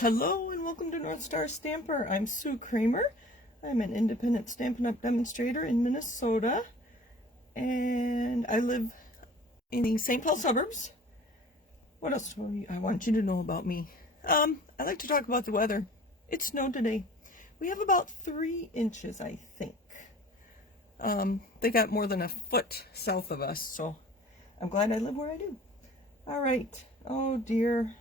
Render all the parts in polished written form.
Hello and welcome to North Star Stamper. I'm Sue Kremer. I'm an independent Stampin' Up! Demonstrator in Minnesota, and I live in the St. Paul suburbs. What else do I want you to know about me? I like to talk about the weather. It snowed today. We have about 3 inches, I think. They got more than a foot south of us, so I'm glad I live where I do. All right. Oh dear.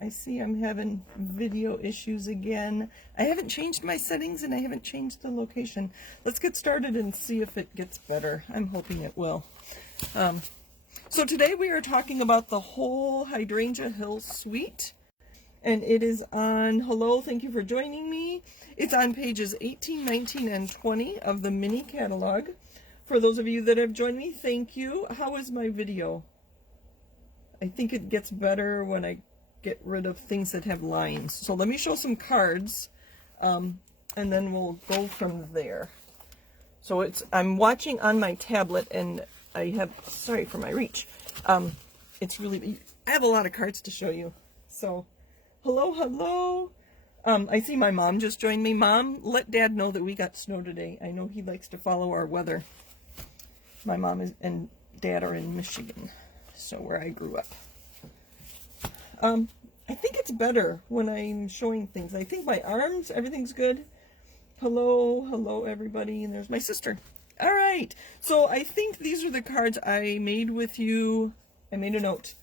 I see I'm having video issues again. I haven't changed my settings and I haven't changed the location. Let's get started and see if it gets better. I'm hoping it will. So today we are talking about the whole Hydrangea Hill suite. And it is on, hello, thank you for joining me. It's on pages 18, 19, and 20 of the mini catalog. For those of you that have joined me, thank you. How is my video? I think it gets better when I get rid of things that have lines. So let me show some cards, and then we'll go from there. So I'm watching on my tablet, and I have, sorry for my reach. It's really, I have a lot of cards to show you. So hello, hello. I see my mom just joined me. Mom, let Dad know that we got snow today. I know he likes to follow our weather. My mom and Dad are in Michigan, so where I grew up. I think it's better when I'm showing things. I think my arms, everything's good. Hello, hello everybody, and there's my sister. All right, so I think these are the cards I made with you. I made a note.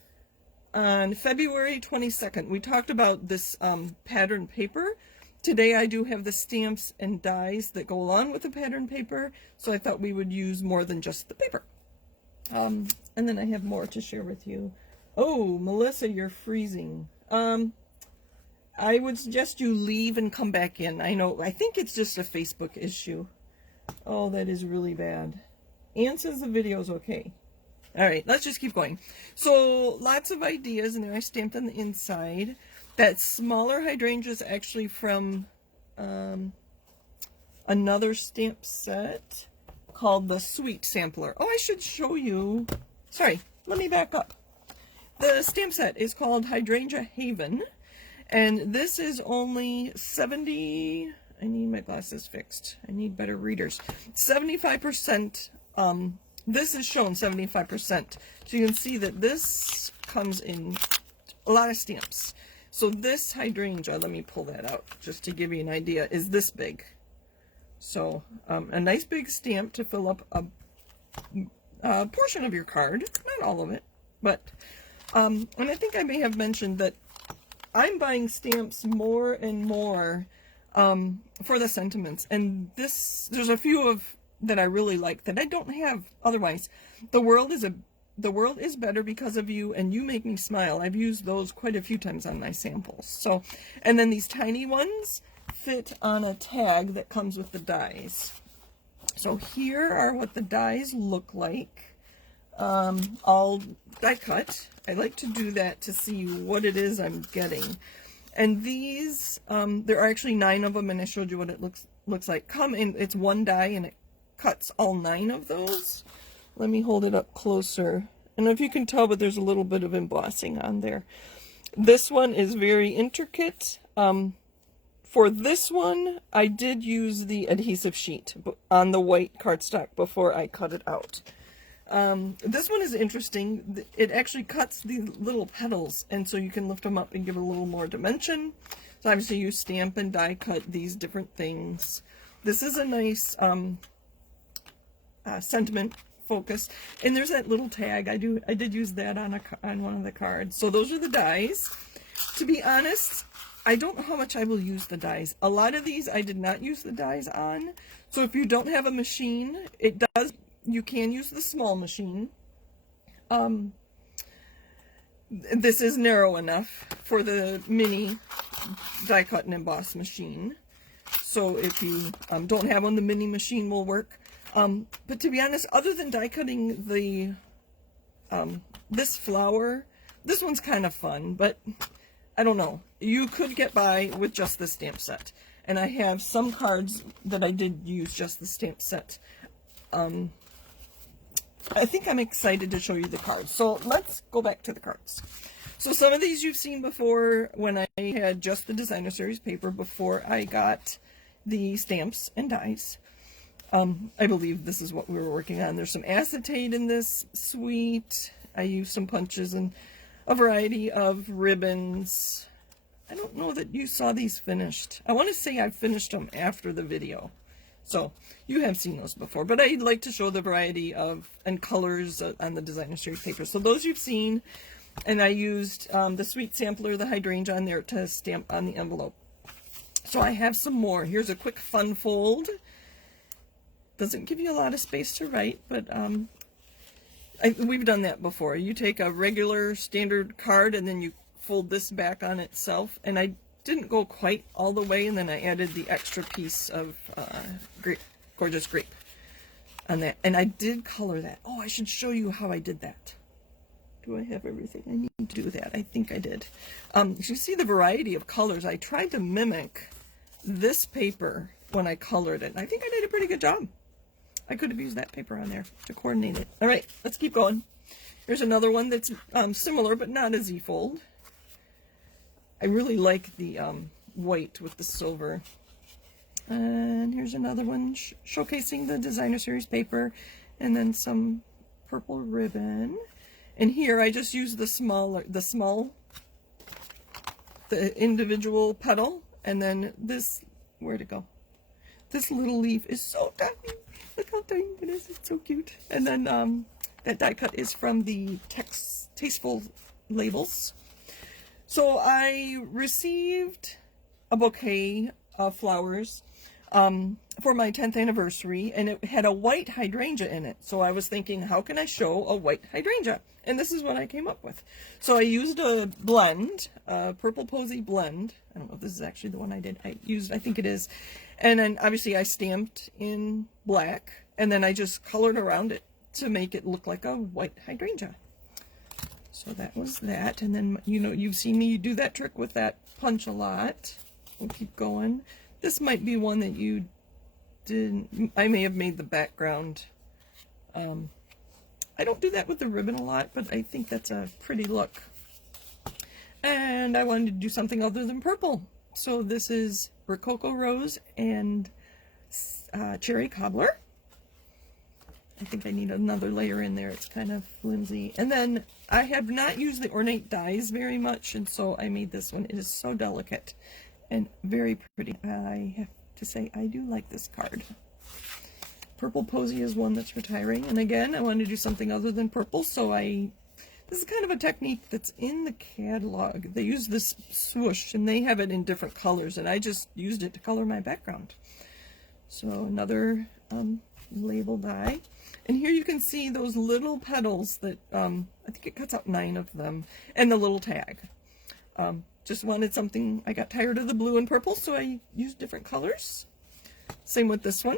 On February 22nd, we talked about this pattern paper. Today I do have the stamps and dies that go along with the pattern paper, so I thought we would use more than just the paper. And then I have more to share with you. Oh, Melissa, you're freezing. I would suggest you leave and come back in. I think it's just a Facebook issue. Oh, that is really bad. Anne says the video's okay. All right, let's just keep going. So lots of ideas, and there I stamped on the inside. That smaller hydrangea is actually from another stamp set called the Sweet Sampler. Oh, I should show you. Sorry, let me back up. The stamp set is called Hydrangea Haven, and this is only 70, I need my glasses fixed. I need better readers. 75%, this is shown 75%. So you can see that this comes in a lot of stamps. So this hydrangea, let me pull that out just to give you an idea, is this big. So a nice big stamp to fill up a portion of your card, not all of it, but and I think I may have mentioned that I'm buying stamps more and more for the sentiments, and there's a few that I really like that I don't have otherwise. The world is better because of you, and you make me smile. I've used those quite a few times on my samples. So, and then these tiny ones fit on a tag that comes with the dies. So here are what the dies look like. All die cut. I like to do that to see what it is I'm getting. And these, there are actually 9 of them, and I showed you what it looks like. Come in, it's one die, and it cuts all 9 of those. Let me hold it up closer. And if you can tell, but there's a little bit of embossing on there. This one is very intricate. For this one, I did use the adhesive sheet on the white cardstock before I cut it out. This one is interesting. It actually cuts the little petals, and so you can lift them up and give it a little more dimension. So obviously you stamp and die cut these different things. This is a nice sentiment focus, and there's that little tag. I did use that on one of the cards. So those are the dies. To be honest, I don't know how much I will use the dies. A lot of these I did not use the dies on. So if you don't have a machine, you can use the small machine. This is narrow enough for the mini die cut and emboss machine. So if you don't have one, the mini machine will work. But to be honest, other than die cutting the this flower, this one's kind of fun, but I don't know. You could get by with just the stamp set. And I have some cards that I did use just the stamp set. I think I'm excited to show you the cards. So let's go back to the cards. So some of these you've seen before when I had just the designer series paper before I got the stamps and dies. I believe this is what we were working on. There's some acetate in this suite. I used some punches and a variety of ribbons. I don't know that you saw these finished. I want to say I finished them after the video. So you have seen those before, but I'd like to show the variety of and colors on the designer series paper. So those you've seen, and I used the sweet sampler, the hydrangea on there to stamp on the envelope. So I have some more. Here's a quick fun fold. Doesn't give you a lot of space to write, but we've done that before. You take a regular standard card and then you fold this back on itself, and I didn't go quite all the way, and then I added the extra piece of gorgeous grape on that, and I did color that. Oh, I should show you how I did that. Do I have everything I need to do that? I think I did. You see the variety of colors. I tried to mimic this paper when I colored it. I think I did a pretty good job. I could have used that paper on there to coordinate it. All right, let's keep going. Here's another one that's similar but not a Z-fold. I really like the white with the silver. And here's another one showcasing the designer series paper, and then some purple ribbon. And here I just used the individual petal, and then this, where'd it go? This little leaf is so tiny. Look how tiny it is. It's so cute. And then that die cut is from the Tasteful Labels. So I received a bouquet of flowers for my 10th anniversary, and it had a white hydrangea in it. So I was thinking, how can I show a white hydrangea? And this is what I came up with. So I used a blend, a Purple Posy blend. I don't know if this is actually the one I did. I think it is. And then obviously I stamped in black, and then I just colored around it to make it look like a white hydrangea. So that was that. And then, you know, you've seen me do that trick with that punch a lot. We'll keep going. This might be one that you didn't, I may have made the background. I don't do that with the ribbon a lot, but I think that's a pretty look. And I wanted to do something other than purple. So this is Rococo Rose and Cherry Cobbler. I think I need another layer in there. It's kind of flimsy. And then I have not used the ornate dies very much, and so I made this one. It is so delicate and very pretty. I have to say, I do like this card. Purple Posy is one that's retiring. And again, I wanted to do something other than purple, so this is kind of a technique that's in the catalog. They use this swoosh, and they have it in different colors, and I just used it to color my background. So another label die. And here you can see those little petals that, I think it cuts out 9 of them, and the little tag. Just wanted something, I got tired of the blue and purple, so I used different colors. Same with this one.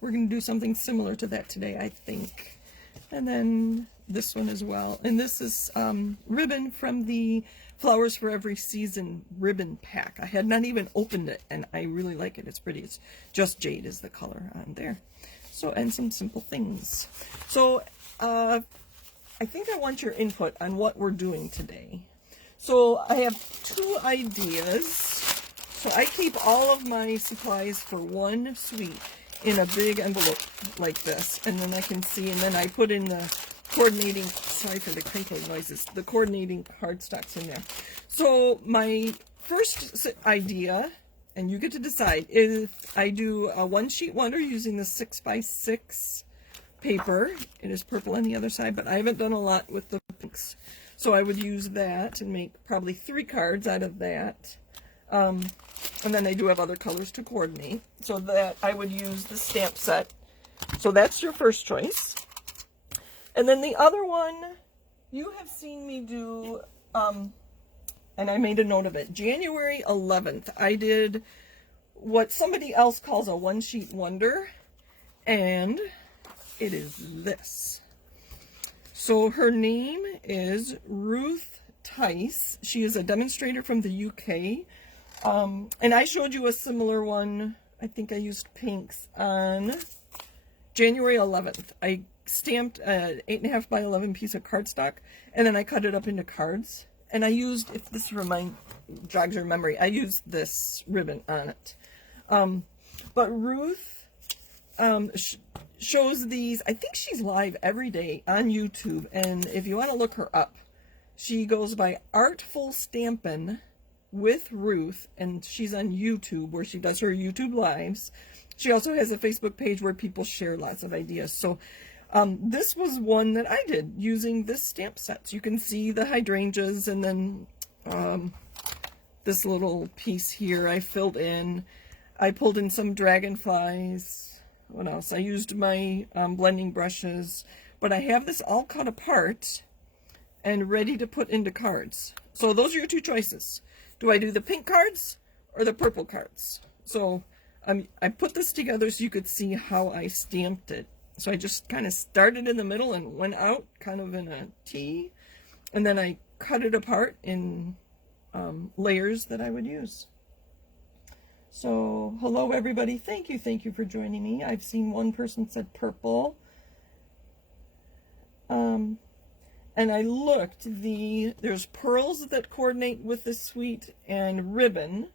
We're going to do something similar to that today, I think. And then this one as well. And this is ribbon from the Flowers for Every Season ribbon pack. I had not even opened it, and I really like it. It's pretty. It's just jade is the color on there. So, and some simple things. So, I think I want your input on what we're doing today. So, I have 2 ideas. So, I keep all of my supplies for one suite in a big envelope like this, and then I can see, and then I put in the coordinating, sorry for the crinkling noises, the coordinating cardstocks in there. So my first idea, and you get to decide, is I do a one sheet wonder using the 6x6 paper. It is purple on the other side, but I haven't done a lot with the pinks. So I would use that and make probably 3 cards out of that. And then I do have other colors to coordinate. So that I would use the stamp set. So that's your first choice. And then the other one, you have seen me do, and I made a note of it. January 11th, I did what somebody else calls a one-sheet wonder, and it is this. So her name is Ruth Tice. She is a demonstrator from the UK. And I showed you a similar one. I think I used pinks on January 11th. I stamped an 8.5 by 11 piece of cardstock, and then I cut it up into cards. And I used, if this jogs your memory, I used this ribbon on it. But Ruth shows these, I think she's live every day on YouTube, and if you want to look her up, she goes by Artful Stampin' with Ruth, and she's on YouTube where she does her YouTube lives. She also has a Facebook page where people share lots of ideas. So this was one that I did using this stamp set. So you can see the hydrangeas, and then this little piece here I filled in. I pulled in some dragonflies. What else? I used my blending brushes, but I have this all cut apart and ready to put into cards. So those are your two choices. Do I do the pink cards or the purple cards? So I put this together so you could see how I stamped it. So I just kind of started in the middle and went out kind of in a T, and then I cut it apart in layers that I would use. So hello everybody, thank you for joining me. I've seen one person said purple. And I looked, there's pearls that coordinate with the suite and ribbon.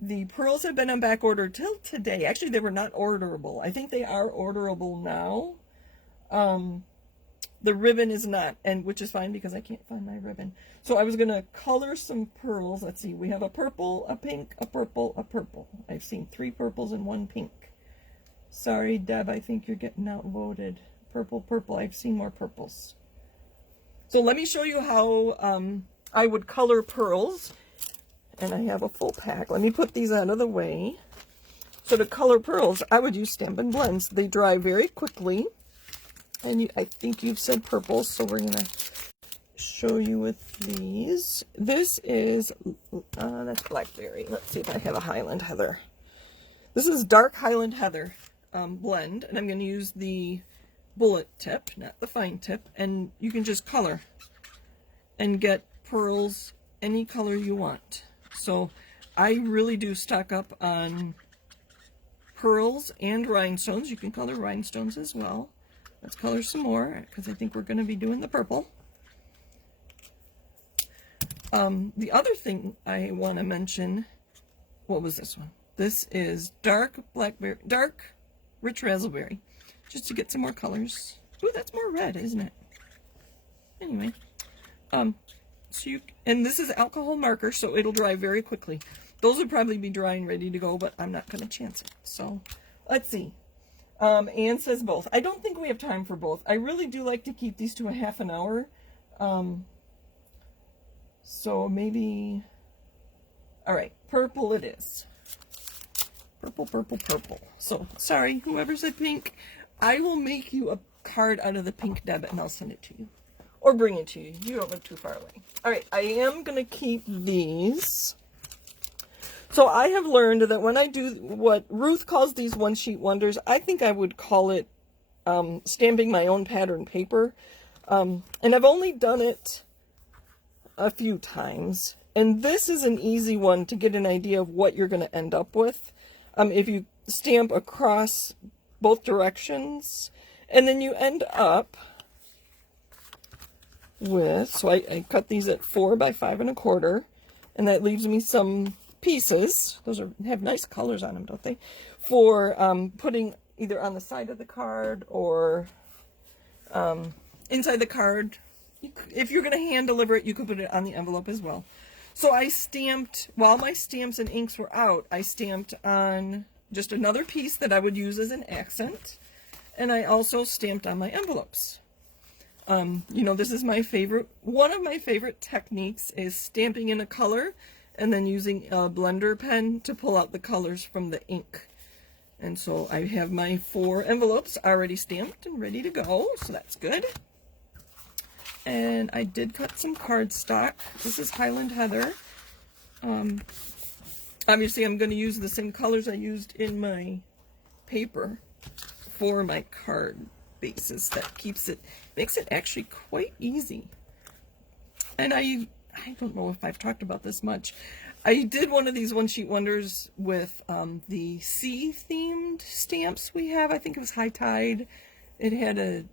The pearls have been on back order till today. Actually, they were not orderable. I think they are orderable now. The ribbon is not, and which is fine because I can't find my ribbon. So I was going to color some pearls. Let's see, we have a purple, a pink, a purple, a purple. I've seen 3 purples and 1 pink. Sorry, Deb, I think you're getting outvoted. Purple, purple, I've seen more purples. So let me show you how I would color pearls. And I have a full pack. Let me put these out of the way. So to color pearls, I would use Stampin' Blends. They dry very quickly. And I think you've said purple, so we're going to show you with these. This is, that's blackberry. Let's see if I have a Highland Heather. This is dark Highland Heather blend, and I'm going to use the bullet tip, not the fine tip, and you can just color and get pearls any color you want. So I really do stock up on pearls and rhinestones. You can color rhinestones as well. Let's color some more because I think we're going to be doing the purple. The other thing I want to mention, what was this one? This is dark blackberry, dark rich raspberry, just to get some more colors. Ooh, that's more red, isn't it? Anyway, and this is alcohol marker, so it'll dry very quickly. Those would probably be dry and ready to go, but I'm not going to chance it. So let's see. Anne says both. I don't think we have time for both. I really do like to keep these to a half an hour. So maybe, all right, purple it is. Purple, purple, purple. So sorry, whoever said pink, I will make you a card out of the pink, Deb, and I'll send it to you. Or bring it to you. You don't live too far away. All right, I am going to keep these. So I have learned that when I do what Ruth calls these one-sheet wonders, I think I would call it stamping my own pattern paper. And I've only done it a few times. And this is an easy one to get an idea of what you're going to end up with. If you stamp across both directions, and then you end up with, so I cut these at 4 by 5 1/4, and that leaves me some pieces. Those have nice colors on them, don't they? For putting either on the side of the card or inside the card. If you're going to hand deliver it, you could put it on the envelope as well. So I stamped, while my stamps and inks were out, I stamped on just another piece that I would use as an accent. And I also stamped on my envelopes. You know, this is my favorite, one of my favorite techniques is stamping in a color and then using a blender pen to pull out the colors from the ink. And so I have my 4 envelopes already stamped and ready to go, so that's good. And I did cut some cardstock. This is Highland Heather. Obviously I'm going to use the same colors I used in my paper for my card bases. That makes it actually quite easy. And I don't know if I've talked about this much. I did one of these one-sheet wonders with the sea-themed stamps we have. I think it was High Tide. It had a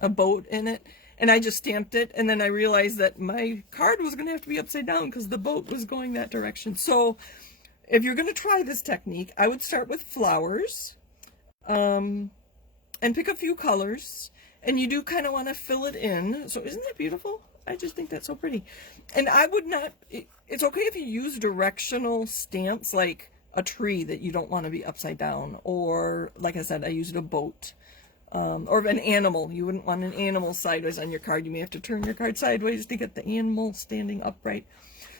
a boat in it, and I just stamped it, and then I realized that my card was going to have to be upside down because the boat was going that direction. So if you're going to try this technique, I would start with flowers, and pick a few colors, and you do kind of want to fill it in. So isn't that beautiful? I just think that's so pretty. And I would not, it's okay if you use directional stamps, like a tree that you don't want to be upside down, or like I said, I used a boat, or an animal. You wouldn't want an animal sideways on your card. You may have to turn your card sideways to get the animal standing upright.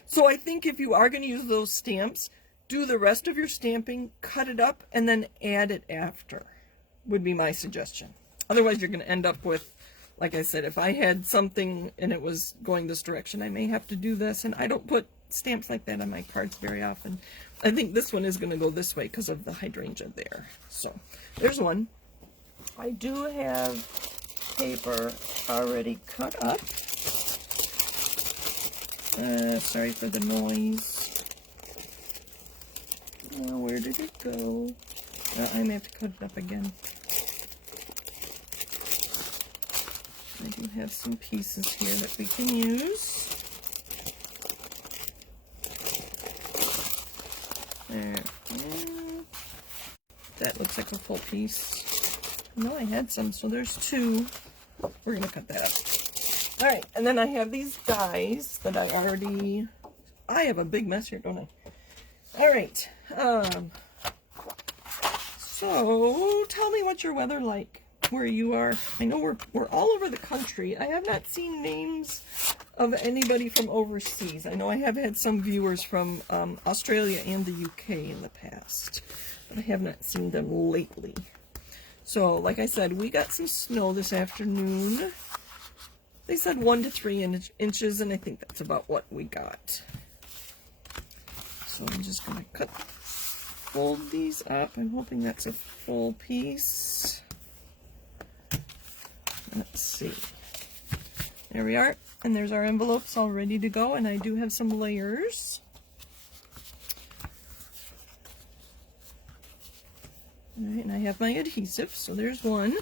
So I think if you are going to use those stamps, do the rest of your stamping, cut it up, and then add it after, would be my suggestion. Otherwise, you're going to end up with, like I said, if I had something and it was going this direction, I may have to do this, and I don't put stamps like that on my cards very often. I think this one is going to go this way because of the hydrangea there. So there's one. I do have paper already cut up. Sorry for the noise. Now, where did it go? I may have to cut it up again. I do have some pieces here that we can use. There. And that looks like a full piece. No, I had some, so there's two. We're going to cut that up. Alright, and then I have these dies that I have a big mess here, don't I? Alright, so tell me what's your weather like where you are. I know we're all over the country. I have not seen names of anybody from overseas. I know I have had some viewers from Australia and the UK in the past, but I have not seen them lately. So, like I said, we got some snow this afternoon. They said 1 to 3 inches, and I think that's about what we got. So I'm just going to fold these up. I'm hoping that's a full piece. Let's see. There we are. And there's our envelopes all ready to go, and I do have some layers. Alright, and I have my adhesive, so there's one.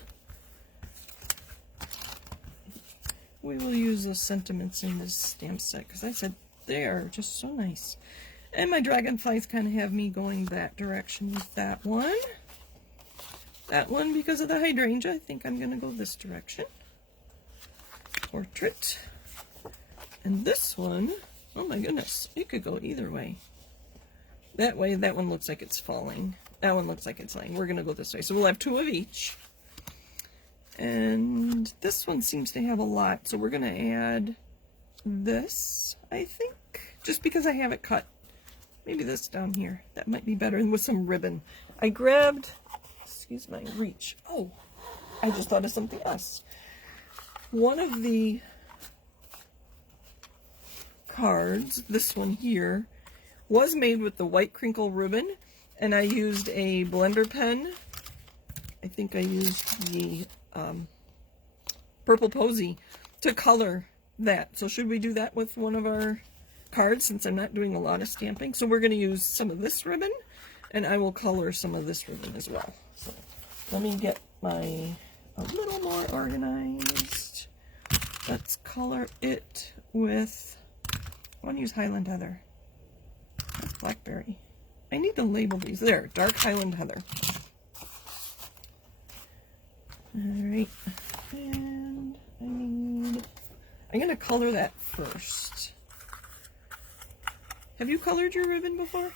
We will use those sentiments in this stamp set, because I said they are just so nice. And my dragonflies kind of have me going that direction with that one. That one, because of the hydrangea, I think I'm going to go this direction. Portrait. And this one, oh my goodness, it could go either way. That way, that one looks like it's falling. That one looks like it's laying. We're going to go this way. So we'll have 2 of each. And this one seems to have a lot. So we're going to add this, I think. Just because I have it cut. Maybe this down here. That might be better. And with some ribbon. I grabbed, excuse my reach. Oh, I just thought of something else. One of the cards, this one here, was made with the white crinkle ribbon. And I used a blender pen. I think I used the Purple Posy to color that. So should we do that with one of our cards, since I'm not doing a lot of stamping? So we're going to use some of this ribbon, and I will color some of this ribbon as well. So let me get a little more organized. Let's color it with, I want to use Highland Heather. That's blackberry. I need to label these. There, dark Highland Heather. Alright, and I'm going to color that first. Have you colored your ribbon before?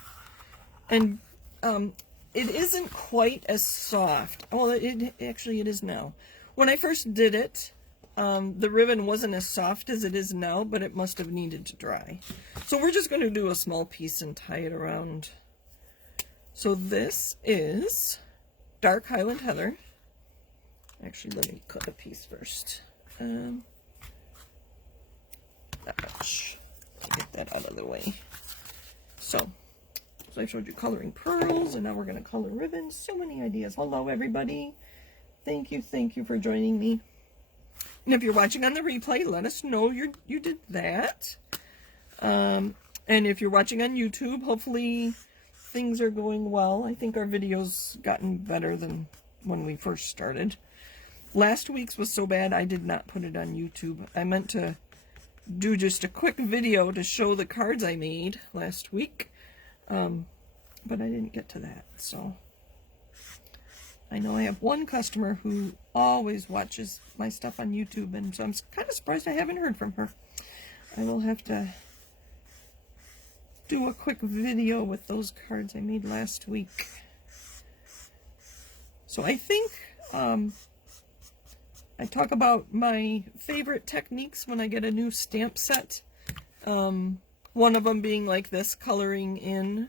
And it isn't quite as soft. Well, it is now. When I first did it, the ribbon wasn't as soft as it is now, but it must have needed to dry. So we're just going to do a small piece and tie it around. So this is dark Highland Heather. Actually, let me cut a piece first. That much. Get that out of the way. So I showed you coloring pearls, and now we're going to color ribbons. So many ideas. Hello, everybody. Thank you for joining me. And if you're watching on the replay, let us know you did that. And if you're watching on YouTube, hopefully things are going well. I think our video's gotten better than when we first started. Last week's was so bad I did not put it on YouTube. I meant to do just a quick video to show the cards I made last week, but I didn't get to that. So I know I have one customer who always watches my stuff on YouTube, and so I'm kind of surprised I haven't heard from her. I will have to do a quick video with those cards I made last week. So I think I talk about my favorite techniques when I get a new stamp set. One of them being like this, coloring in.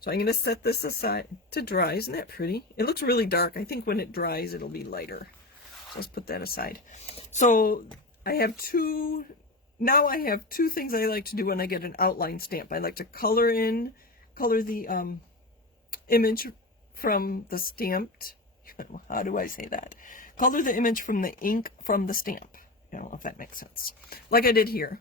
So I'm going to set this aside to dry. Isn't that pretty? It looks really dark. I think when it dries, it'll be lighter. So let's put that aside. So I have two things I like to do when I get an outline stamp. I like to color the image from the stamped, how do I say that? Color the image from the ink from the stamp. I don't know if that makes sense. Like I did here.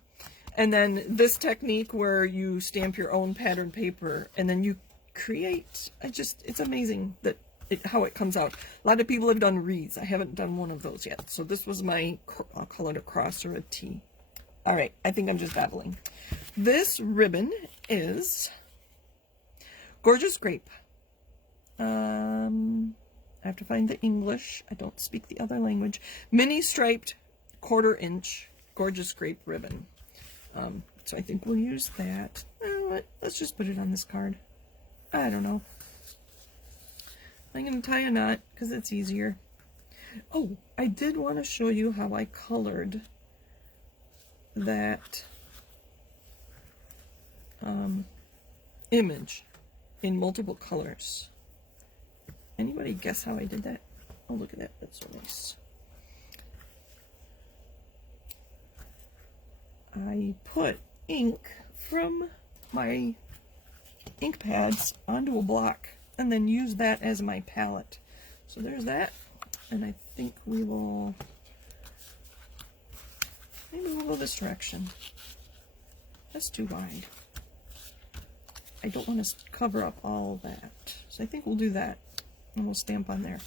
And then this technique where you stamp your own pattern paper and then you create, it's amazing that how it comes out. A lot of people have done wreaths. I haven't done one of those yet. So this was my, I'll call it a cross or a T. All right, I think I'm just babbling. This ribbon is Gorgeous Grape. I have to find the English. I don't speak the other language. Mini striped 1/4 inch Gorgeous Grape ribbon. So I think we'll use that. Let's just put it on this card. I don't know. I'm going to tie a knot because it's easier. Oh, I did want to show you how I colored that image in multiple colors. Anybody guess how I did that? Oh, look at that. That's so nice. I put ink from my ink pads onto a block and then use that as my palette. So there's that. And I think we will, maybe we'll go this direction. That's too wide. I don't want to cover up all that. So I think we'll do that. And we'll stamp on there.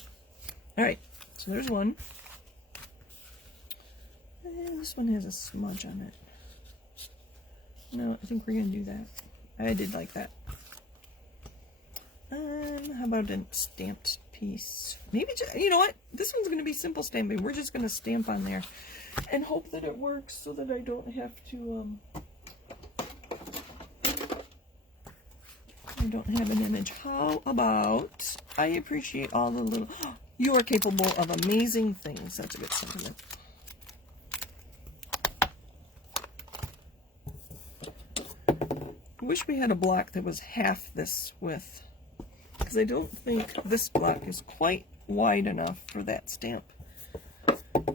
Alright, so there's one. And this one has a smudge on it. No, I think we're going to do that. I did like that. How about a stamped piece? Maybe, just, you know what? This one's going to be simple stamping. We're just going to stamp on there and hope that it works so that I don't have to, I don't have an image. How about, I appreciate all the little, you are capable of amazing things. That's a good sentiment. I wish we had a block that was half this width, because I don't think this block is quite wide enough for that stamp.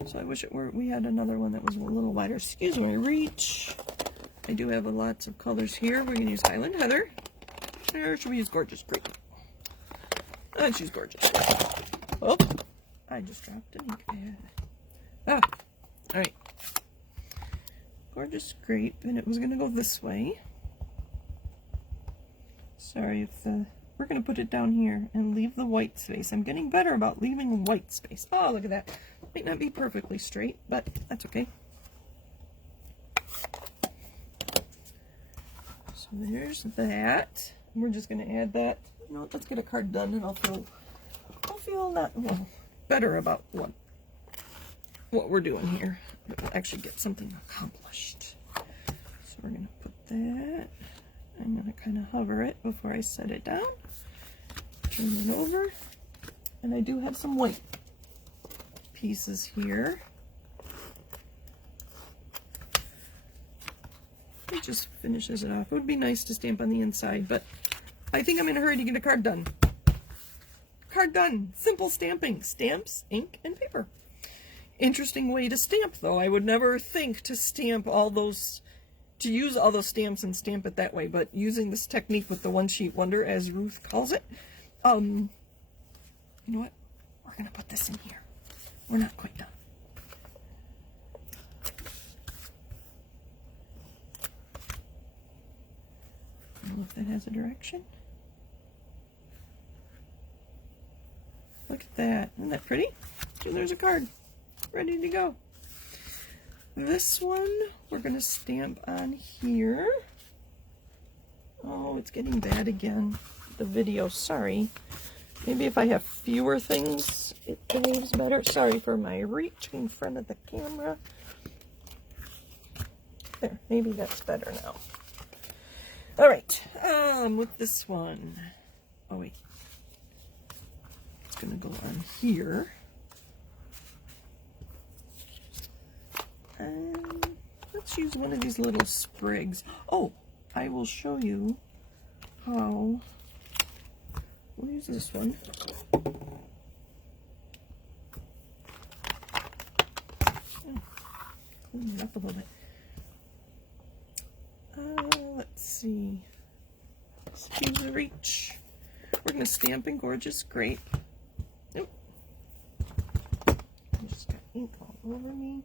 So I wish we had another one that was a little wider. Excuse my reach. I do have lots of colors here. We're going to use Highland Heather. Or should we use Gorgeous Grape? Let's use Gorgeous Grape. Oh, I just dropped an ink pad. Ah, alright. Gorgeous Grape, and it was going to go this way. Sorry if we're going to put it down here and leave the white space. I'm getting better about leaving white space. Oh, look at that. Might not be perfectly straight, but that's okay. So there's that. We're just going to add that. You know what, let's get a card done and I'll feel better about what we're doing here. We'll actually get something accomplished. So we're going to put that. I'm going to kind of hover it before I set it down. Turn it over. And I do have some white pieces here. It just finishes it off. It would be nice to stamp on the inside, but I think I'm in a hurry to get a card done. Card done. Simple stamping. Stamps, ink, and paper. Interesting way to stamp, though. I would never think to stamp all those, to use all those stamps and stamp it that way, but using this technique with the one-sheet wonder, as Ruth calls it, you know what? We're going to put this in here. We're not quite done. I don't know if that has a direction. Look at that. Isn't that pretty? And there's a card ready to go. This one we're going to stamp on here. Oh, it's getting bad again, the video, sorry. Maybe if I have fewer things, it behaves better. Sorry for my reach in front of the camera. There, maybe that's better now. All right, with this one. Oh, wait. It's going to go on here. And let's use one of these little sprigs. Oh, I will show you how. We'll use this one. Clean it up a little bit. Let's see. Excuse the reach. We're going to stamp in Gorgeous Grape. Nope. I just got ink all over me.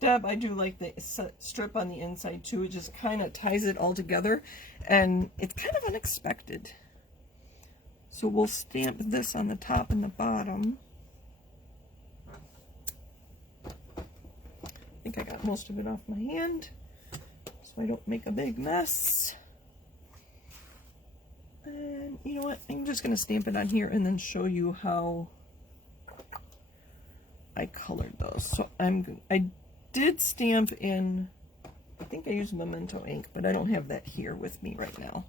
Deb, I do like the strip on the inside too. It just kind of ties it all together, and it's kind of unexpected. So we'll stamp this on the top and the bottom. I think I got most of it off my hand, so I don't make a big mess. And you know what? I'm just going to stamp it on here and then show you how I colored those. So I did stamp in, I think I used Memento ink, but I don't have that here with me right now.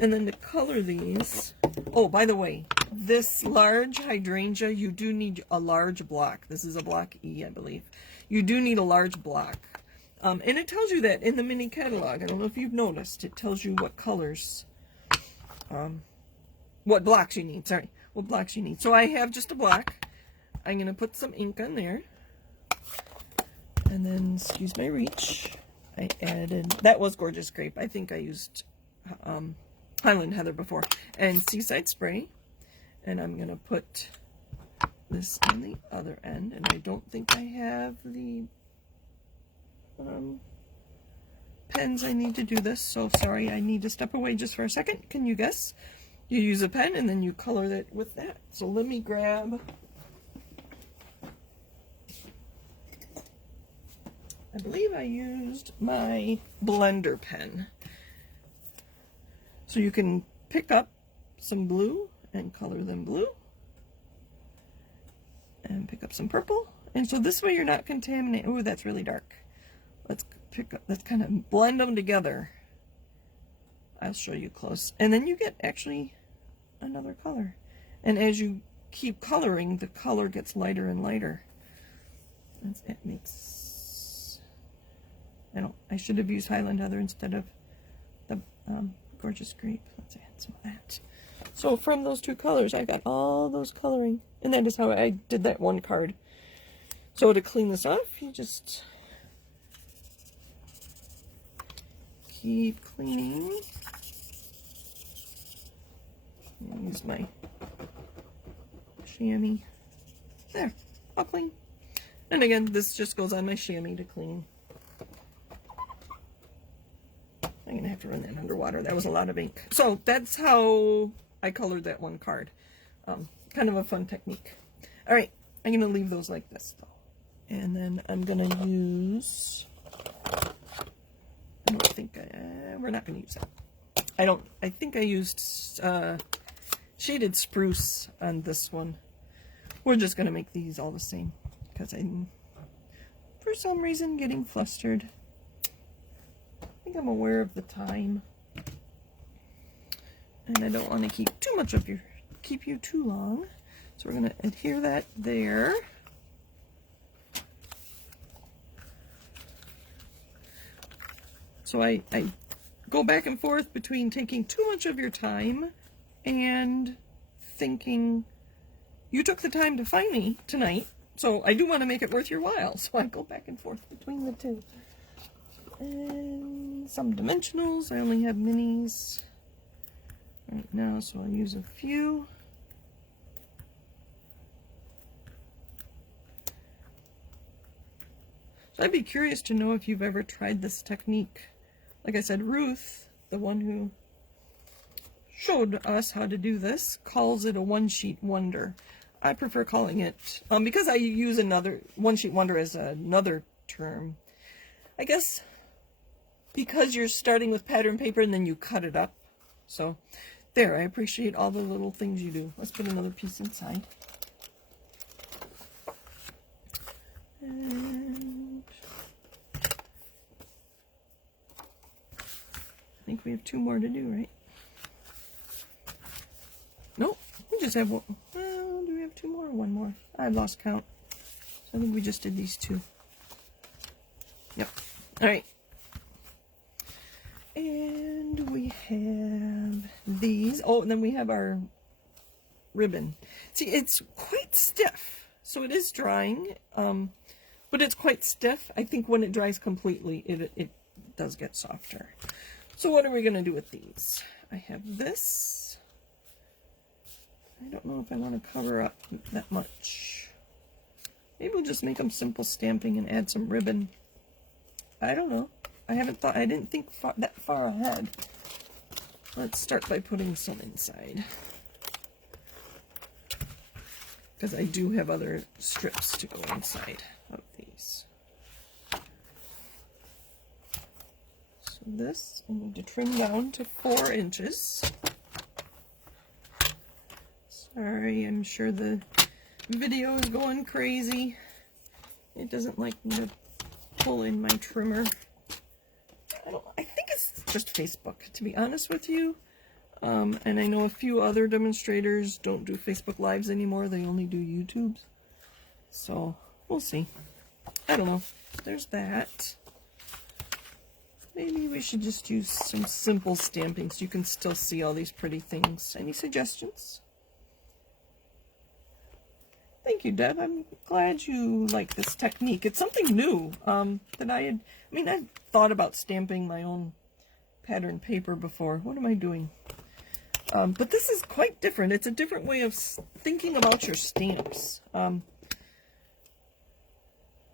And then to color these, oh, by the way, this large hydrangea, you do need a large block. This is a block E, I believe. You do need a large block. And it tells you that in the mini catalog. I don't know if you've noticed. It tells you what colors, what blocks you need. Sorry, what blocks you need. So I have just a block. I'm going to put some ink on there. And then, excuse my reach, I added, that was Gorgeous Grape. I think I used Highland Heather before. And Seaside Spray. And I'm going to put this on the other end. And I don't think I have the pens I need to do this. So sorry, I need to step away just for a second. Can you guess? You use a pen and then you color it with that. So let me grab, I believe I used my blender pen. So you can pick up some blue and color them blue. And pick up some purple. And so this way you're not contaminating. Oh, that's really dark. Let's pick up, let's kind of blend them together. I'll show you close. And then you get actually another color. And as you keep coloring, the color gets lighter and lighter. It makes, I should have used Highland Heather instead of the Gorgeous Grape. Let's add some of that. So from those two colors, I got all those coloring. And that is how I did that one card. So to clean this off, you just keep cleaning. Use my chamois. There, all clean. And again, this just goes on my chamois to clean. I'm going to have to run that underwater. That was a lot of ink. So that's how I colored that one card. Kind of a fun technique. All right, I'm going to leave those like this, though. And then I'm going to use, I don't think, we're not going to use that. I think I used shaded spruce on this one. We're just going to make these all the same because I'm, for some reason, getting flustered. I think I'm aware of the time. And I don't want to keep too much of keep you too long. So we're going to adhere that there. So I go back and forth between taking too much of your time and thinking, you took the time to find me tonight, so I do want to make it worth your while. So I go back and forth between the two. And some dimensionals. I only have minis right now, so I'll use a few. So I'd be curious to know if you've ever tried this technique. Like I said, Ruth, the one who showed us how to do this, calls it a one-sheet wonder. I prefer calling it, because I use another one sheet wonder as another term. I guess because you're starting with pattern paper and then you cut it up. So there, I appreciate all the little things you do. Let's put another piece inside. And I think we have 2 more to do, right? Nope, we just have 1. Well, do we have 2 more or 1 more? I've lost count. So I think we just did these 2. Yep. All right. And we have these. Oh, and then we have our ribbon. See, it's quite stiff. So it is drying, but it's quite stiff. I think when it dries completely, it does get softer. So what are we going to do with these? I have this. I don't know if I want to cover up that much. Maybe we'll just make them simple stamping and add some ribbon. I don't know. I didn't think that far ahead. Let's start by putting some inside. Because I do have other strips to go inside of these. So this, I need to trim down to 4 inches. Sorry, I'm sure the video is going crazy. It doesn't like me to pull in my trimmer. I think it's just Facebook, to be honest with you. And I know a few other demonstrators don't do Facebook Lives anymore. They only do YouTubes. So, we'll see. I don't know. There's that. Maybe we should just use some simple stamping so you can still see all these pretty things. Any suggestions? Thank you, Deb. I'm glad you like this technique. It's something new that I thought about stamping my own pattern paper before. What am I doing? But this is quite different. It's a different way of thinking about your stamps. The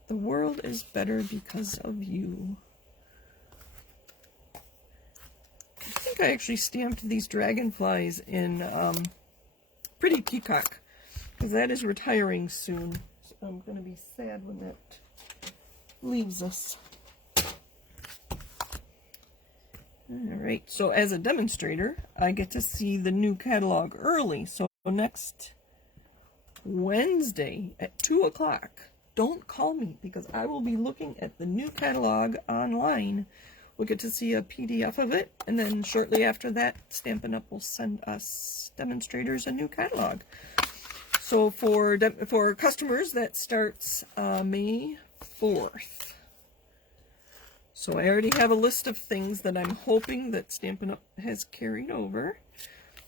world is better because of you. I think I actually stamped these dragonflies in Pretty Peacock, because that is retiring soon. So I'm going to be sad when that leaves us. Alright, so as a demonstrator, I get to see the new catalog early. So next Wednesday at 2 o'clock, don't call me because I will be looking at the new catalog online. We'll get to see a PDF of it, and then shortly after that, Stampin' Up! Will send us demonstrators a new catalog. So for customers, that starts May 4th. So I already have a list of things that I'm hoping that Stampin' Up! Has carried over.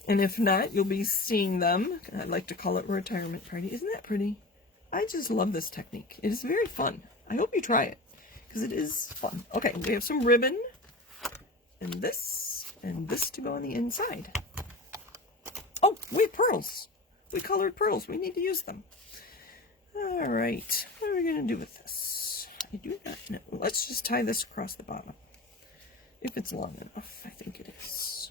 And if not, you'll be seeing them. I like to call it a retirement party. Isn't that pretty? I just love this technique. It is very fun. I hope you try it, because it is fun. Okay, we have some ribbon, and this to go on the inside. Oh, we have pearls. We colored pearls. We need to use them. All right, what are we going to do with this? I do not know. Let's just tie this across the bottom. If it's long enough, I think it is.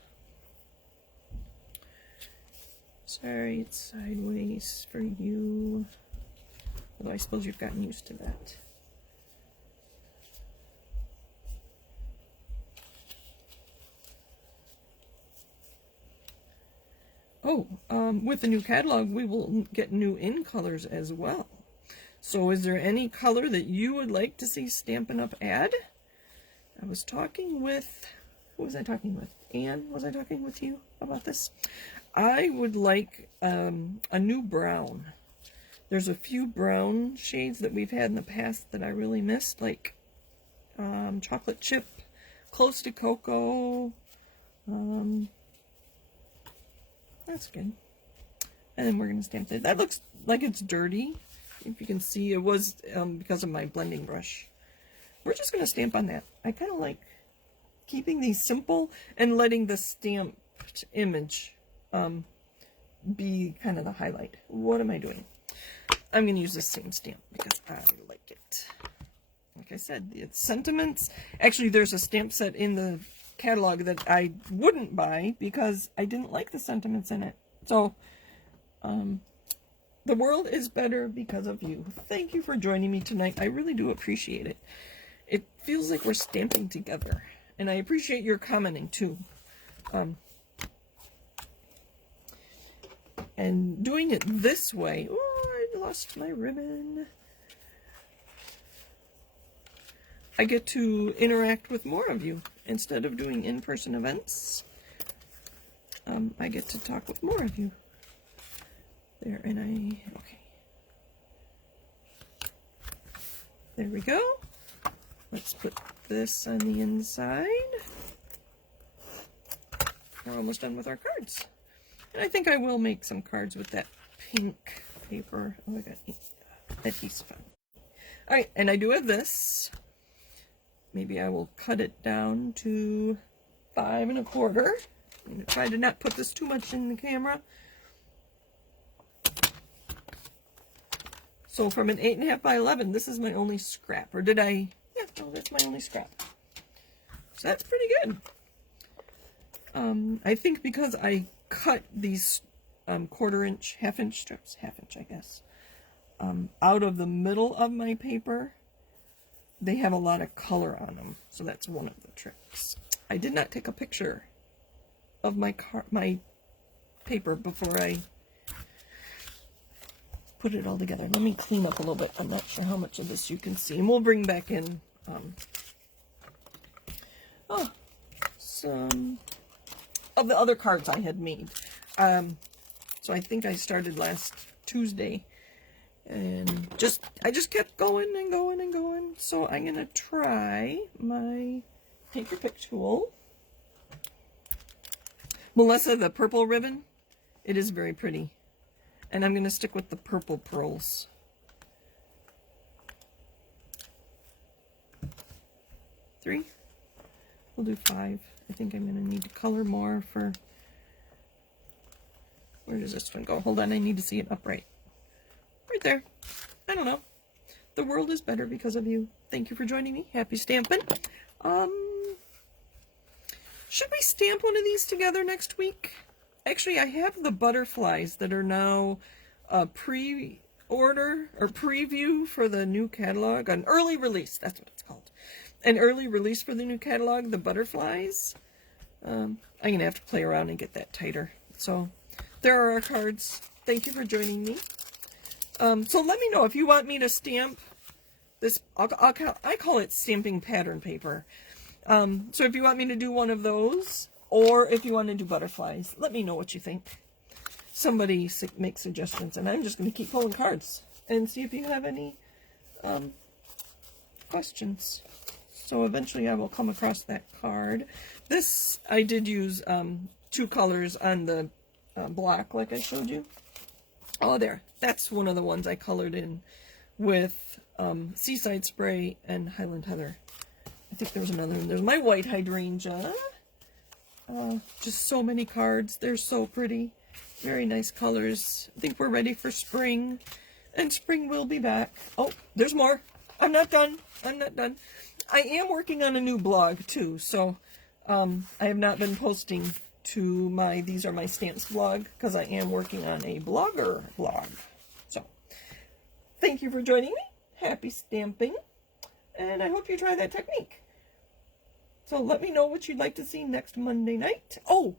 Sorry, it's sideways for you. Although I suppose you've gotten used to that. Oh, with the new catalog, we will get new in colors as well. So is there any color that you would like to see Stampin' Up! Add? I was talking with, who was I talking with? Anne, was I talking with you about this? I would like a new brown. There's a few brown shades that we've had in the past that I really missed, like chocolate chip, close to cocoa. That's good. And then we're going to stamp it. That looks like it's dirty. If you can see, it was because of my blending brush. We're just going to stamp on that. I kind of like keeping these simple and letting the stamped image be kind of the highlight. What am I doing? I'm going to use the same stamp because I like it. Like I said, it's sentiments. Actually, there's a stamp set in the catalog that I wouldn't buy because I didn't like the sentiments in it. So, The world is better because of you. Thank you for joining me tonight. I really do appreciate it. It feels like we're stamping together. And I appreciate your commenting too. And doing it this way. Oh, I lost my ribbon. I get to interact with more of you. Instead of doing in-person events, I get to talk with more of you. There, and okay. There we go. Let's put this on the inside. We're almost done with our cards. And I think I will make some cards with that pink paper. Oh, I got adhesive on. Alright, and I do have this. Maybe I will cut it down to 5 1/4. I'm going to try to not put this too much in the camera. So from an 8 1/2 by 11, this is my only scrap. Or did I? Yeah, no, that's my only scrap. So that's pretty good. I think because I cut these 1/4 inch, 1/2 inch strips, 1/2 inch I guess, out of the middle of my paper, they have a lot of color on them. So that's one of the tricks. I did not take a picture of my paper before I put it all together. Let me clean up a little bit. I'm not sure how much of this you can see. And we'll bring back in some of the other cards I had made. So I think I started last Tuesday. And I just kept going and going and going. So I'm going to try my paper pick tool. Melissa, the purple ribbon, it is very pretty. And I'm going to stick with the purple pearls. Three. We'll do 5. I think I'm going to need to color more for... Where does this one go? Hold on, I need to see it upright. Right there. I don't know. The world is better because of you. Thank you for joining me. Happy stamping. Should we stamp one of these together next week? Actually, I have the butterflies that are now pre-order or preview for the new catalog. An early release. That's what it's called. An early release for the new catalog, the butterflies. I'm going to have to play around and get that tighter. So, there are our cards. Thank you for joining me. So let me know if you want me to stamp this. I call it stamping pattern paper. So if you want me to do one of those, or if you want to do butterflies, let me know what you think. Somebody make suggestions, and I'm just going to keep pulling cards and see if you have any questions. So eventually I will come across that card. This, I did use 2 colors on the block like I showed you. Oh, there. That's one of the ones I colored in with Seaside Spray and Highland Heather. I think there was another one. There's my white hydrangea. Just so many cards. They're so pretty. Very nice colors. I think we're ready for spring. And spring will be back. Oh, there's more. I'm not done. I'm not done. I am working on a new blog, too. So, I have not been posting to my These Are My Stamps blog, because I am working on a blogger blog. So, thank you for joining me. Happy stamping. And I hope you try that technique. So let me know what you'd like to see next Monday night. Oh,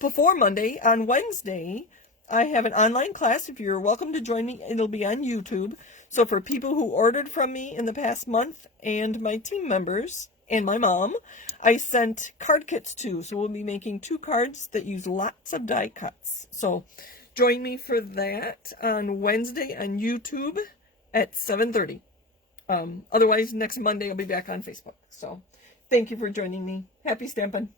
before Monday, on Wednesday, I have an online class. If you're welcome to join me, it'll be on YouTube. So for people who ordered from me in the past month and my team members and my mom, I sent card kits too. So we'll be making 2 cards that use lots of die cuts. So join me for that on Wednesday on YouTube at 7:30. Otherwise, next Monday I'll be back on Facebook. So thank you for joining me. Happy stamping.